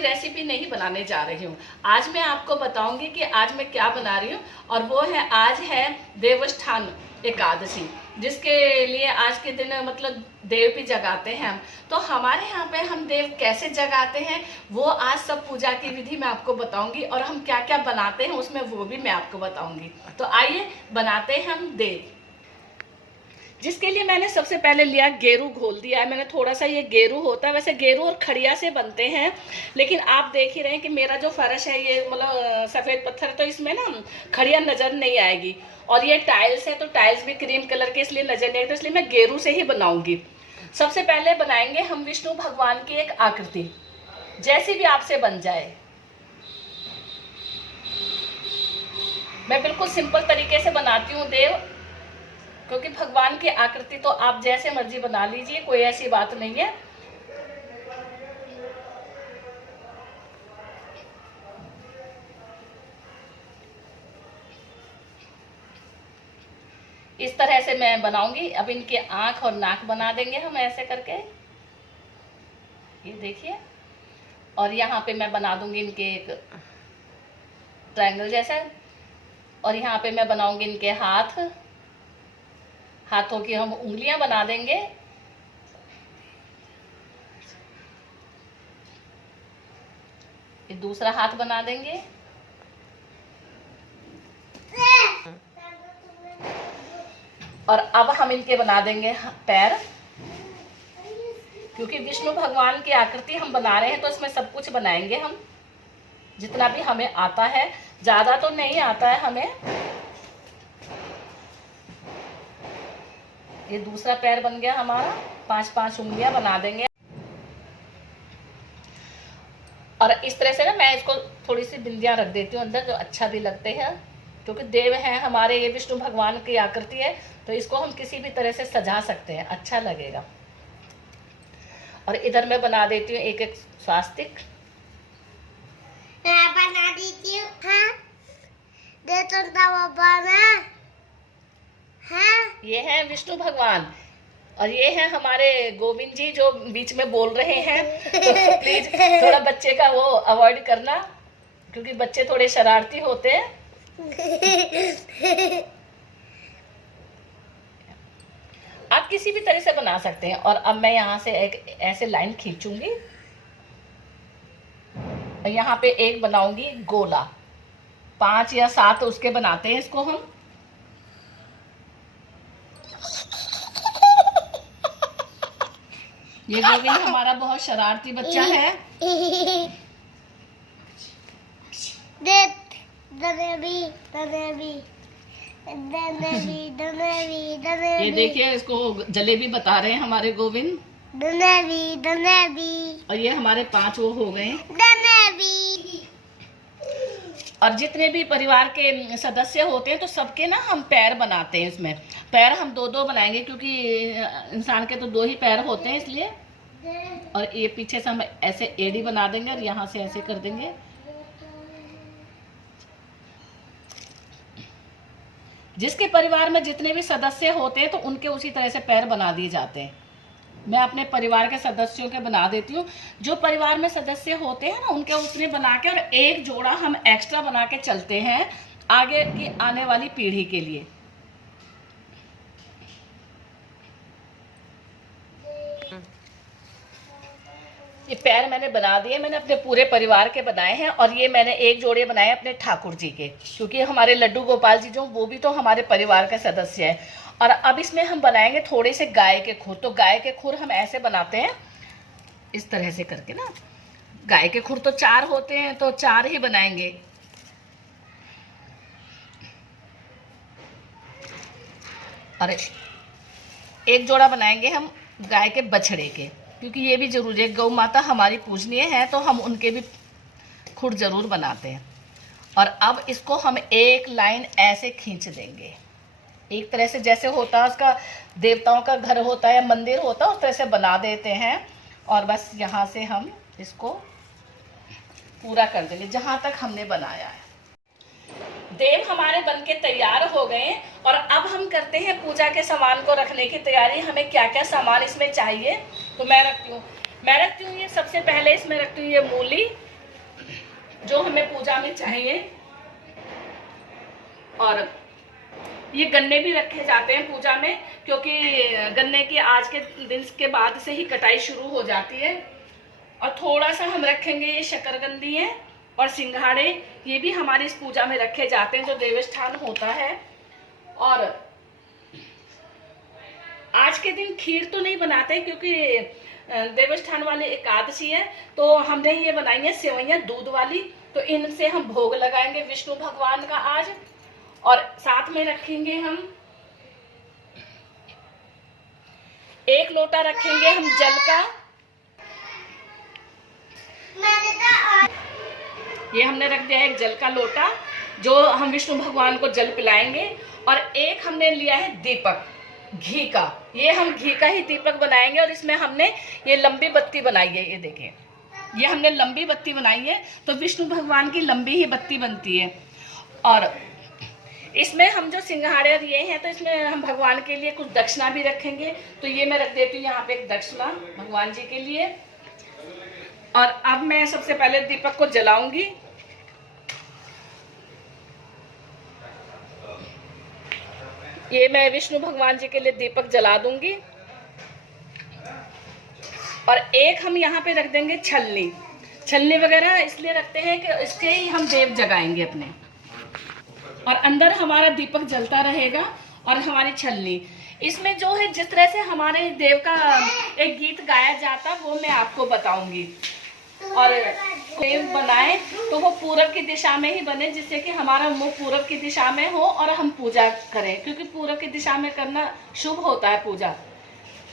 Recipe नहीं बनाने जा रही हूँ। आज मैं आपको बताऊंगी कि आज मैं क्या बना रही हूँ, और वो है आज है देवस्थान एकादशी, जिसके लिए आज के दिन मतलब देव भी जगाते हैं हम। तो हमारे यहाँ पे हम देव कैसे जगाते हैं वो आज सब पूजा की विधि मैं आपको बताऊंगी, और हम क्या क्या बनाते हैं उसमें वो भी मैं आपको बताऊंगी। तो आइए बनाते हैं हम देव। जिसके लिए मैंने सबसे पहले लिया गेरू, घोल दिया है मैंने थोड़ा सा। ये गेरू होता है, वैसे गेरू और खड़िया से बनते हैं, लेकिन आप देख ही रहे हैं कि मेरा जो फर्श है ये मतलब सफ़ेद पत्थर, तो इसमें ना खड़िया नज़र नहीं आएगी। और ये टाइल्स है तो टाइल्स भी क्रीम कलर के इसलिए नज़र नहीं आएगी, तो इसलिए मैं गेरू से ही बनाऊंगी। सबसे पहले बनाएंगे हम विष्णु भगवान की एक आकृति, जैसी भी आपसे बन जाए। मैं बिल्कुल सिंपल तरीके से बनाती हूँ देव, क्योंकि भगवान की आकृति तो आप जैसे मर्जी बना लीजिए, कोई ऐसी बात नहीं है। इस तरह से मैं बनाऊंगी। अब इनके आंख और नाक बना देंगे हम ऐसे करके, ये देखिए। और यहाँ पे मैं बना दूंगी इनके एक ट्रायंगल जैसा, और यहाँ पे मैं बनाऊंगी इनके हाथ, हाथों की हम उंगलियां बना देंगे। ये दूसरा हाथ बना देंगे, और अब हम इनके बना देंगे पैर। क्योंकि विष्णु भगवान की आकृति हम बना रहे हैं तो इसमें सब कुछ बनाएंगे हम, जितना भी हमें आता है। ज्यादा तो नहीं आता है हमें। ये दूसरा पैर बन गया हमारा, 5-5 उंगलियां बना देंगे। और इस तरह से ना मैं इसको थोड़ी सी बिंदियां रख देती हूँ अंदर, जो अच्छा भी लगते हैं। क्योंकि देव हैं हमारे, ये विष्णु भगवान की आकृति है, तो इसको हम किसी भी तरह से सजा सकते हैं, अच्छा लगेगा। और इधर मैं बना देती हूँ एक एक स्वास्तिक। मैं बना देती हूँ। हाँ? दे तो बना। हाँ? ये है विष्णु भगवान, और ये है हमारे गोविंद जी जो बीच में बोल रहे हैं। तो प्लीज थोड़ा बच्चे का वो अवॉइड करना, क्योंकि बच्चे थोड़े शरारती होते हैं। आप किसी भी तरह से बना सकते हैं। और अब मैं यहाँ से एक ऐसे लाइन खींचूंगी, और यहाँ पे एक बनाऊंगी गोला। 5 या 7 उसके बनाते हैं इसको हम। ये गोविंद हमारा बहुत शरारती बच्चा है। ये देखिए, इसको जलेबी बता रहे हैं हमारे गोविंद। और ये हमारे 5 वो हो गए। और जितने भी परिवार के सदस्य होते हैं तो सबके ना हम पैर बनाते हैं। इसमें पैर हम 2-2 बनाएंगे, क्योंकि इंसान के तो 2 ही पैर होते हैं, इसलिए। और ये पीछे से हम ऐसे एड़ी बना देंगे, और यहाँ से ऐसे कर देंगे। जिसके परिवार में जितने भी सदस्य होते हैं तो उनके उसी तरह से पैर बना दिए जाते हैं। मैं अपने परिवार के सदस्यों के बना देती हूँ। जो परिवार में सदस्य होते हैं ना उनके उसने बना के, और एक जोड़ा हम एक्स्ट्रा बना के चलते हैं आगे की आने वाली पीढ़ी के लिए। ये पैर मैंने बना दिए, मैंने अपने पूरे परिवार के बनाए हैं। और ये मैंने एक जोड़े बनाए अपने ठाकुर जी के, क्योंकि हमारे लड्डू गोपाल जी जो वो भी तो हमारे परिवार का सदस्य है। और अब इसमें हम बनाएंगे थोड़े से गाय के खुर। तो गाय के खुर हम ऐसे बनाते हैं, इस तरह से करके ना। गाय के खुर तो 4 होते हैं, तो 4 ही बनाएंगे। और एक जोड़ा बनाएंगे हम गाय के बछड़े के, क्योंकि ये भी जरूरी है। गौ माता हमारी पूजनीय है, तो हम उनके भी खुर जरूर बनाते हैं। और अब इसको हम एक लाइन ऐसे खींच देंगे, एक तरह से जैसे होता है उसका देवताओं का घर होता है या मंदिर होता है, उस तरह से बना देते हैं। और बस यहाँ से हम इसको पूरा कर देंगे जहाँ तक हमने बनाया है। देव हमारे बनके तैयार हो गए, और अब हम करते हैं पूजा के सामान को रखने की तैयारी। हमें क्या क्या सामान इसमें चाहिए तो मैं रखती हूँ ये सबसे पहले इसमें रखती हूँ ये मूली, जो हमें पूजा में चाहिए। और ये गन्ने भी रखे जाते हैं पूजा में, क्योंकि गन्ने की आज के दिन के बाद से ही कटाई शुरू हो जाती है। और थोड़ा सा हम रखेंगे ये शकरकंदी है और सिंघाड़े, ये भी हमारी इस पूजा में रखे जाते हैं जो देवस्थान होता है। और आज के दिन खीर तो नहीं बनाते क्योंकि देवस्थान वाले एकादशी है, तो हमने ये बनाई है सेवइयां दूध वाली, तो इनसे हम भोग लगाएंगे विष्णु भगवान का आज। और साथ में रखेंगे हम 1 लोटा रखेंगे हम जल का। ये हमने रख दिया है एक जल का लोटा, जो हम विष्णु भगवान को जल पिलाएंगे। और एक हमने लिया है दीपक घी का, ये हम घी का ही दीपक बनाएंगे। और इसमें हमने ये लंबी बत्ती बनाई है, ये देखिए ये हमने लंबी बत्ती बनाई है, तो विष्णु भगवान की लंबी ही बत्ती बनती है। और इसमें हम जो सिंघाड़े और ये हैं, तो इसमें हम भगवान के लिए कुछ दक्षिणा भी रखेंगे। तो ये मैं रख देती हूँ यहाँ पे एक दक्षिणा भगवान जी के लिए। और अब मैं सबसे पहले दीपक को जलाऊंगी। ये मैं विष्णु भगवान जी के लिए दीपक जला दूंगी। और एक हम यहाँ पे रख देंगे छलनी। छलनी वगैरह इसलिए रखते हैं कि इसके ही हम देव जगाएंगे अपने। और अंदर हमारा दीपक जलता रहेगा और हमारी छलनी। इसमें जो है जिस तरह से हमारे देव का एक गीत गाया जाता वो मैं आपको बताऊंगी। और देव बनाए तो वो पूरब की दिशा में ही बने, जिससे कि हमारा मुंह पूरब की दिशा में हो और हम पूजा करें, क्योंकि पूरब की दिशा में करना शुभ होता है पूजा,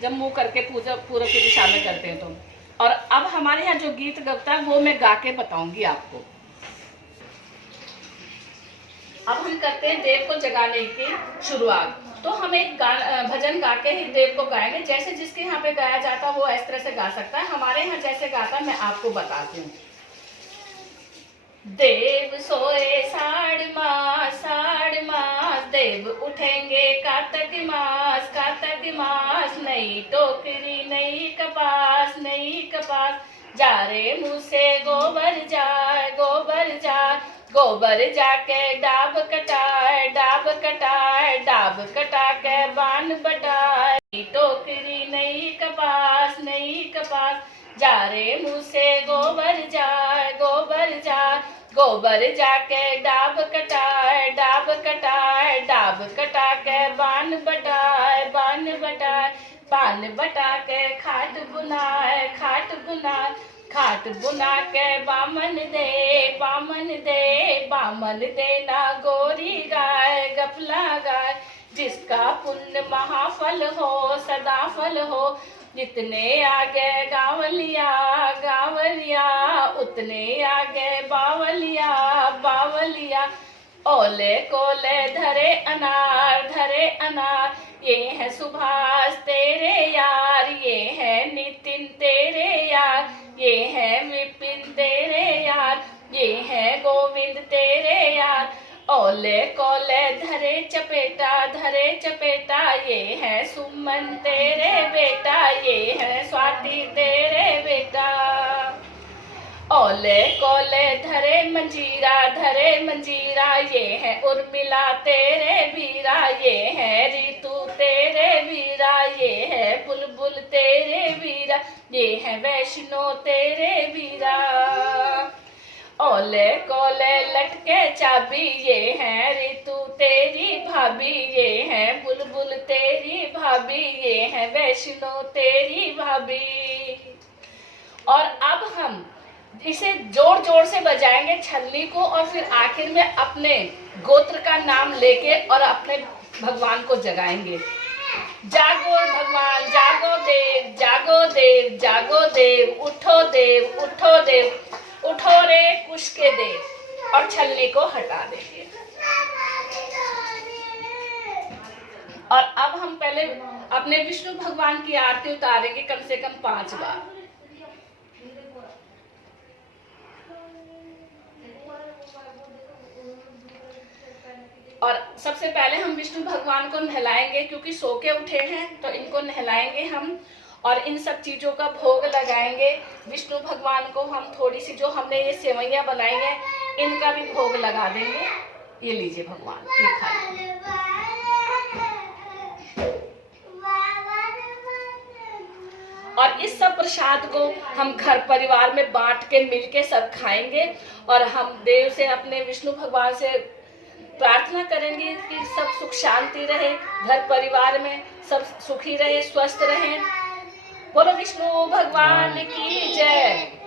जब मुंह करके पूजा पूरब की दिशा में करते हैं तो। और अब हमारे यहाँ जो गीत गवता है वो मैं गा के बताऊंगी आपको। अब हम करते हैं देव को जगाने की शुरुआत। तो हम एक भजन गा के ही देव को गाएंगे। जैसे जिसके यहाँ पे गाया जाता है वो इस तरह से गा सकता है, हमारे यहाँ जैसे गाता है मैं आपको बताती हूँ। देव सोए साढ़ मास, देव उठेंगे कार्तिक मास, नई टोकरी नई कपास, जा रे मुँह से गोबर जाए, गोबर जाके डाब कटा के बान बटाए, टोकरी नई कपास, जा रे मुँह से गोबर जाके डाब कटा के बान बटाए, पान बटा के खाट बुना के बामन दे ना गोरी गाय गपला गाय, जिसका पुण्य महाफल हो सदा फल हो, जितने आगे गावलिया उतने आगे बावलिया, ओले कोले धरे अनार, ये है सुभाष तेरे यार, ये है नितिन तेरे यार, ये है विपिन तेरे यार, ये है गोविंद तेरे यार, ओले कोले धरे चपेटा, ये है सुमन तेरे बेटा, ये है स्वाति तेरे बेटा, ओले कोले धरे मंजीरा, ये है उर्मिला तेरे वीरा, ये है ऋतु तेरे वीरा, ये है बुलबुल तेरे वीरा, ये है वैष्णो तेरे वीरा, ओले कोले लटके चाबी, ये है ऋतु तेरी भाभी, ये है बुलबुल तेरी भाभी, ये है वैष्णो तेरी भाभी। और अब हम इसे जोर जोर से बजाएंगे छल्ली को, और फिर आखिर में अपने गोत्र का नाम लेके और अपने भगवान को जगाएंगे। जागो भगवान, जागो देव, उठो रे कुश के देव, और छल्ली को हटा देंगे। और अब हम पहले अपने विष्णु भगवान की आरती उतारेंगे कम से कम 5 बार। और सबसे पहले हम विष्णु भगवान को नहलाएंगे, क्योंकि सो के उठे हैं तो इनको नहलाएंगे हम। और इन सब चीजों का भोग लगाएंगे। विष्णु भगवान को हम थोड़ी सी जो हमने ये सेवइयां बनाई हैं इनका भी भोग लगा देंगे। ये लीजिए भगवान, ये खाइए। और इस सब प्रसाद को हम घर परिवार में बांट के मिलके सब खाएंगे और हम देव से, अपने विष्णु भगवान से प्रार्थना करेंगे कि सब सुख शांति रहे, घर परिवार में सब सुखी रहे, स्वस्थ रहे। बोलो विष्णु भगवान की जय।